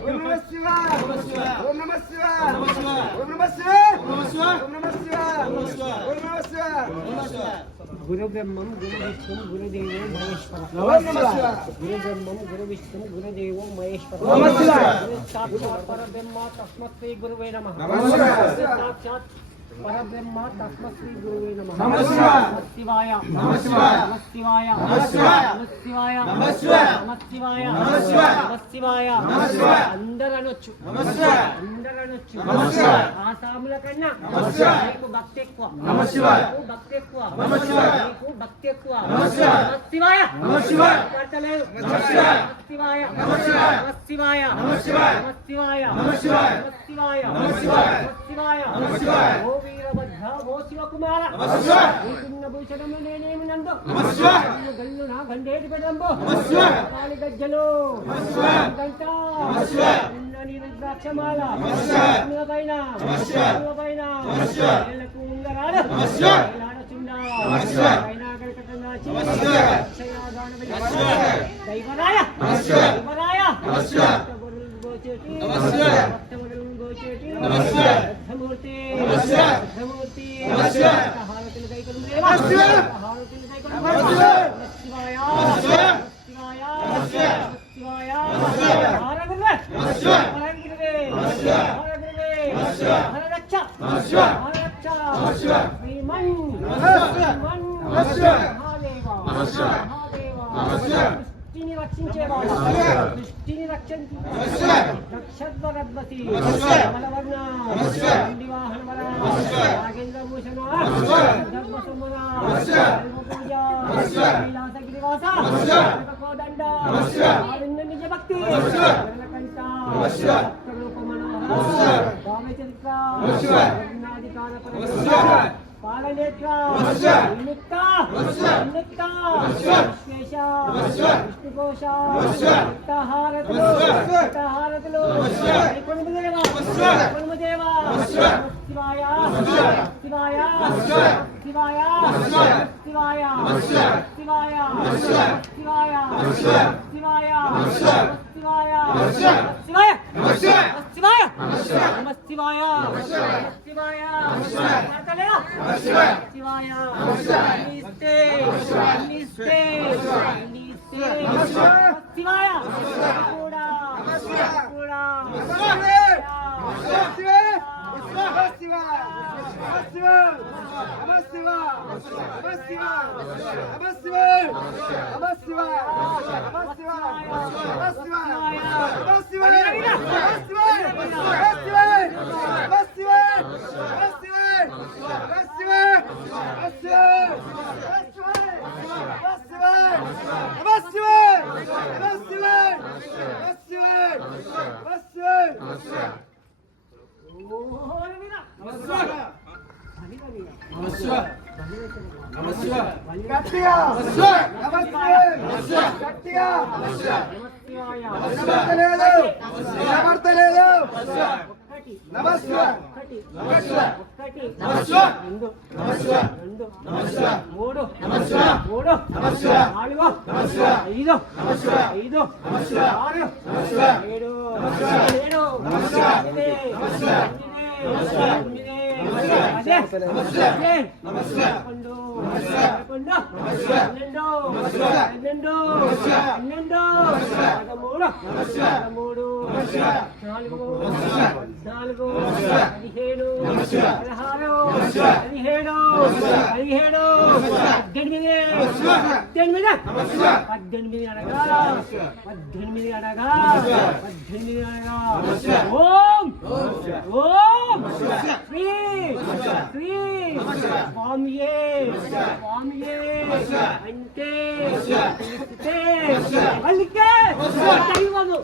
ఓం నమః శివాయ ఓం నమః శివాయ ఓం నమః శివాయ ఓం నమః శివాయ ఓం నమః శివాయ గురు బ్రహ్మం గురు విష్ణు గురుదేవో మహేశ్వర ఓం నమః శివాయ గురు బ్రహ్మం గురు విష్ణు గురుదేవో మహేశ్వర ఓం నమః శివాయ సాక్షాత్ పరబ్రహ్మ తస్మత్ శ్రీ గురువే నమః నమః శివాయ సాక్షాత్ పరబ్రహ్మ తస్మత్ శ్రీ గురువే నమః నమః శివాయ నమః శివాయ నమః శివాయ నమః శివాయ నమః శివాయ నమః శివాయ నమః శివాయ నమః శివాయ అందరూ అనొచ్చు నమః శివాయ అందరూ అనొచ్చు నమః శివాయ ఆసాముల కన్నా నమః శివాయ నీకు భక్తి ఎక్కువ నమః శివాయ నీకు భక్తి ఎక్కువ నమః శివాయ నీకు భక్తి ఎక్కువ నమః శివాయ నమః శివాయ పడతలేదు నమః శివాయ నమః శివాయ నమః శివాయ నమః శివాయ నమః శివాయ నమః శివాయ నమః శివాయ నమః శివాయ నమః శివాయ ఓ వీరభద్ర ఓ శివకుమార నమః శివాయ నీకున్న భూషణము నేనేమి నందు నమః శివాయ గల్లు నా గండేటి పెడంబు నమః శివాయ కాలి గజ్జలు నమః శివాయ గంట నమః శివాయ ఉన్నని రుద్రాక్షమాల నమః శివాయ నిలబైన నమః శివాయ నిలబైన నమః శివాయ ఎలకు ఉంగరాల నమః శివాయ నాడచుండా నమః శివాయ వైనాగర కటనాచి నమః శివాయ శయాదానవి నమః శివాయ దైవరాయ నమః శివాయ దైవరాయ నమః శివాయ గురు గోచేటి నమః శివాయ భక్తములు గోచేటి నమః శివాయ ధమూర్తి నమః శివాయ ధమూర్తి నమః శివాయ హారతులు గైకొలు దేవా నమః శివాయ హారతులు గైకొలు నమః శివాయ శివాయ శివాయ శివాయ శివాయ హారగురువే నమః శివాయ హారగురువే నమః శివాయ హారగురువే నమః శివాయ హరరక్ష నమః శివాయ హరరక్ష నమః శివాయ శ్రీమన్ నమః శివాయ నమః శివాయ మహాదేవ నమః శివాయ మహాదేవ నమః శివాయ సృష్టిని రక్షించేవాడు సృష్టిని రక్షించు నమః శివాయ నక్షత్రగద్వతి నమః శివాయ కమలవర్ణ నమః శివాయ దండివాహనవర నమః శివాయ నాగేంద్రభూషణ నమః శివాయ ధర్మసుమన నమః శివాయ పూజ నమః శివాయ విలాసగిరివాస నమః శివాయ కోదండ నమః శివాయ ఆనంద నిజ భక్తి నమః శివాయ కంఠ నమః శివాయ రూప మనోహర నమః శివాయ కామచరిత్ర నమః శివాయ అధికార పరమేశ్వర పాలనేత్ర నమః శివాయ విముక్త నమః శివాయ విముక్త నమః శివాయ విశ్వేశ నమః శివాయ విష్ణుకోశ నమః శివాయ విత్తహారతులు విత్తహారతులు నమః శివాయ కొనుమదేవ నమః శివాయ కొనుమదేవ నమః శివాయ శివాయ శివాయ శివాయ శివాయ శివాయ శివాయ శివాయ శివాయ శివాయ నమః శివాయ శివాయ నమః శివాయ శివాయ పడతలేదా నమః శివాయ శివాయ నిస్తే నిస్తే నిస్తే శివాయ కూడా కూడా గట్టిగా గట్టిగా నిలబడతలేదు నమస్కారం రెండు మూడు మూడు నాలుగు ఐదు ఐదు ఆరు ఏడు ఏడు మూడు నాలుగు నాలుగు 17 16 17 17 18 అనగా ఓం ఓం శ్రీ శ్రీ స్వామియే స్వామియే అంటే అల్లికే దైవము